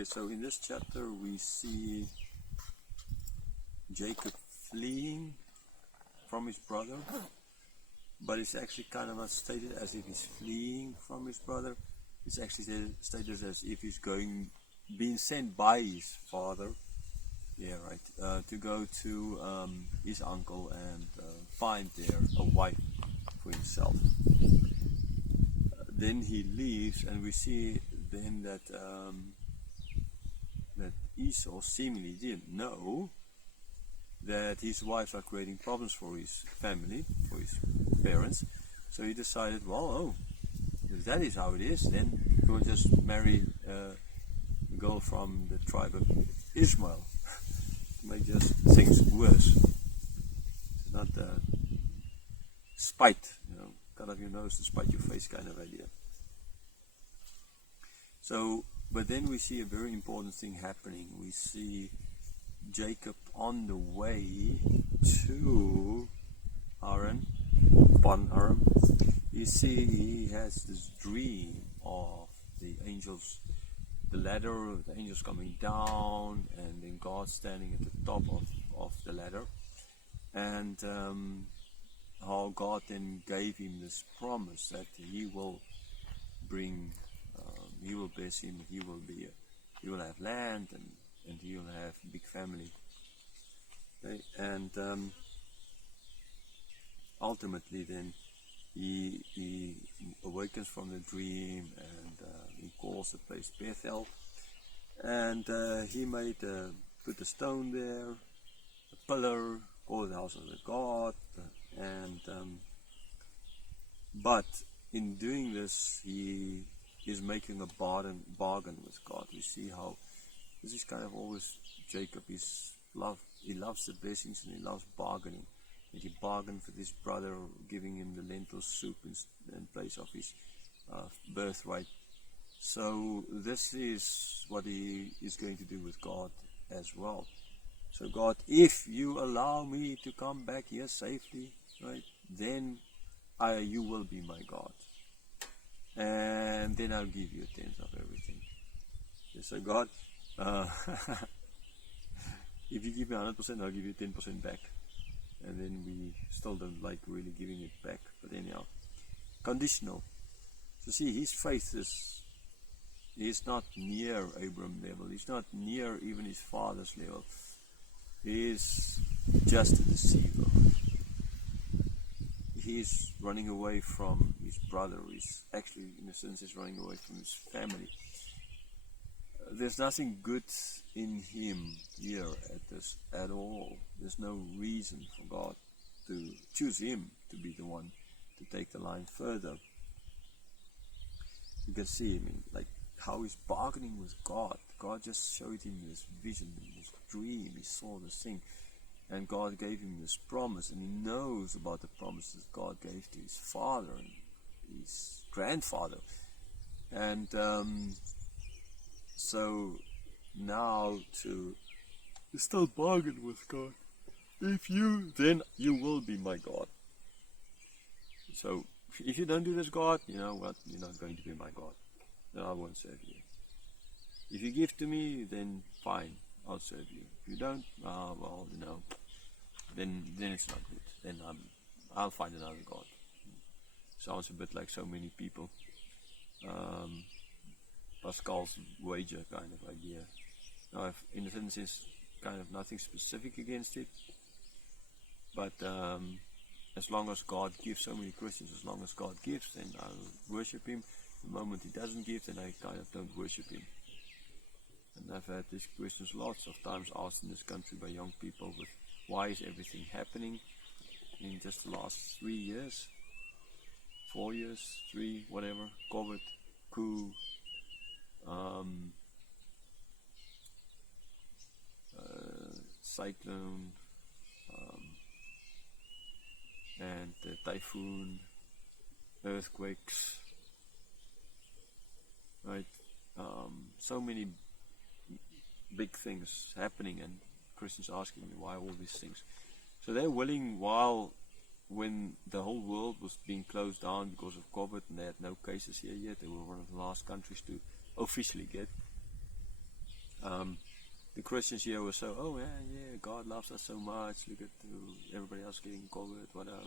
Okay, so in this chapter we see Jacob fleeing from his brother, but it's actually kind of not stated as if he's fleeing from his brother. It's actually stated as if he's being sent by his father, to go to his uncle and find there a wife for himself. Then he leaves, and we see then that that Esau seemingly didn't know that his wives are creating problems for his family, for his parents. So he decided, if that is how it is, then he will just marry a girl from the tribe of Ishmael to make just things worse. It's not spite, cut off your nose to spite your face kind of idea. So, but then we see a very important thing happening. We see Jacob on the way to Haran, upon Haran. You see he has this dream of the angels, the ladder, the angels coming down, and then God standing at the top of the ladder, and how God then gave him this promise that he will bring, he will bless him, he will have land, and he will have a big family. Okay? And ultimately then he awakens from the dream, and he calls the place Bethel, and he put a stone there, a pillar, called the house of the God, and but in doing this he is making a bargain with God. We see how this is kind of always Jacob. He loves the blessings, and he loves bargaining. And he bargained for this brother, giving him the lentil soup in place of his birthright. So this is what he is going to do with God as well. So God, if you allow me to come back here safely, right, then you will be my God. And then I'll give you a tenth of everything. So God, if you give me 100%, I'll give you 10% back. And then we still don't like really giving it back. But anyhow, conditional. So see, his faith is not near Abraham's level. He's not near even his father's level. He is just a deceiver. He's running away from his brother. He's actually, in a sense, he's running away from his family. There's nothing good in him here at all. There's no reason for God to choose him to be the one to take the line further. You can see, like how he's bargaining with God. God just showed him this vision, this dream. He saw this thing, and God gave him this promise, and he knows about the promises God gave to his father and his grandfather. And so now to still bargain with God. If you, then you will be my God. So if you don't do this, God, you know what? You're not going to be my God. Then I won't serve you. If you give to me, then fine, I'll serve you. If you don't, then it's not good. Then I'll find another God. Sounds a bit like so many people. Pascal's wager kind of idea. Now, in a sense, it's kind of nothing specific against it, but as long as God gives, so many Christians, as long as God gives, then I'll worship him. The moment he doesn't give, then I kind of don't worship him. And I've had these questions lots of times asked in this country by young people with why is everything happening in just the last 3 years, 4 years, 3, whatever, COVID, coup, cyclone, and typhoon, earthquakes, right? So many big things happening, and Christians asking me why all these things. So they're willing, when the whole world was being closed down because of COVID, and they had no cases here yet, they were one of the last countries to officially get The Christians here were so, oh yeah, God loves us so much, look at everybody else getting COVID, whatever.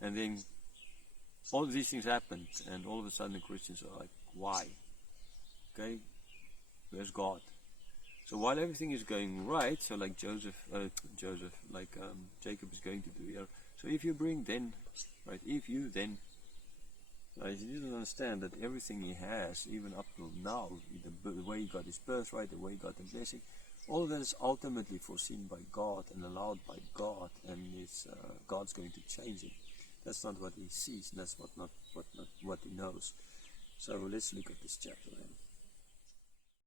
And then all of these things happened, and all of a sudden the Christians are like, why? Okay, where's God? So while everything is going right, so like Jacob is going to do here. So if you then, right, he didn't understand that everything he has, even up till now, the way he got his birthright, the way he got the blessing, all of that is ultimately foreseen by God and allowed by God, and it's God's going to change him. That's not what he sees, and that's not what he knows. So let's look at this chapter then.